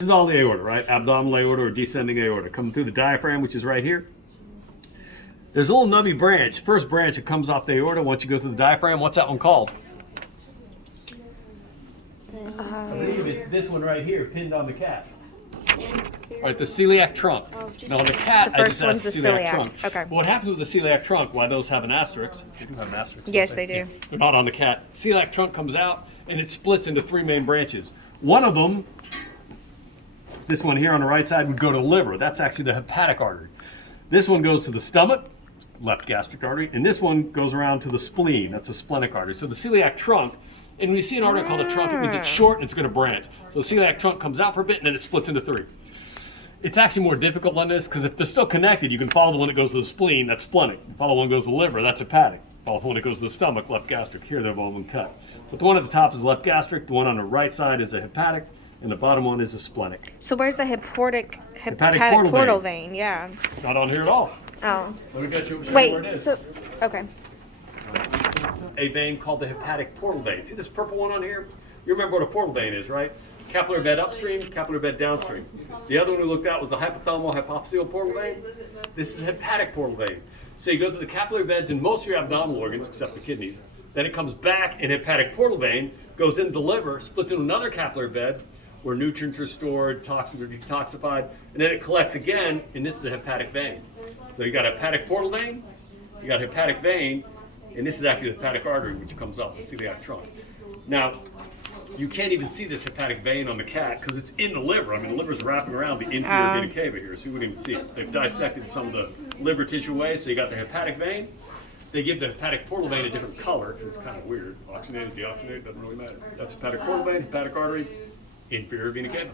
This is all the aorta, right? Abdominal aorta or descending aorta. Coming through the diaphragm, which is right here. There's a little nubby branch. First branch that comes off the aorta once you go through the diaphragm. What's that one called? I believe it's this one right here, pinned on the cat. Right, the celiac trunk. Now, on the cat, The I first just one's asked the celiac celiac. trunk. Okay. What happens with the celiac trunk, why those have an asterisk? They do have an asterisk. Yes, don't they do. Yeah. They're not on the cat. Celiac trunk comes out, and it splits into three main branches. One of them, this one here on the right side, would go to the liver. That's actually the hepatic artery. This one goes to the stomach, left gastric artery, and this one goes around to the spleen. That's a splenic artery. So the celiac trunk, and when you see an artery called a trunk, it means it's short and it's going to branch. So the celiac trunk comes out for a bit, and then it splits into three. It's actually more difficult on this because if they're still connected, you can follow the one that goes to the spleen, that's splenic. You follow the one that goes to the liver, that's hepatic. Follow the one that goes to the stomach, left gastric. Here they're both been cut. But the one at the top is left gastric, the one on the right side is a hepatic, and the bottom one is a splenic. So where's the hepatic portal portal vein? Yeah. Not on here at all. Oh. Let me get you where it Wait. is. So, okay. A vein called the hepatic portal vein. See this purple one on here? You remember what a portal vein is, right? Capillary bed upstream, capillary bed downstream. The other one we looked at was the hypothalamo hypophyseal portal vein. This is hepatic portal vein. So you go to the capillary beds in most of your abdominal organs, except the kidneys. Then it comes back in hepatic portal vein, goes into the liver, splits into another capillary bed where nutrients are stored, toxins are detoxified, and then it collects again, and this is a hepatic vein. So you got a hepatic portal vein, you got a hepatic vein, and this is actually the hepatic artery, which comes off the celiac trunk. Now, you can't even see this hepatic vein on the cat because it's in the liver. I mean, the liver's wrapping around the inferior vena cava here, so you wouldn't even see it. They've dissected some of the liver tissue away, so you got the hepatic vein. They give the hepatic portal vein a different color because it's kind of weird. Oxygenated, deoxygenated, doesn't really matter. That's hepatic portal vein, hepatic artery, inferior vena cava.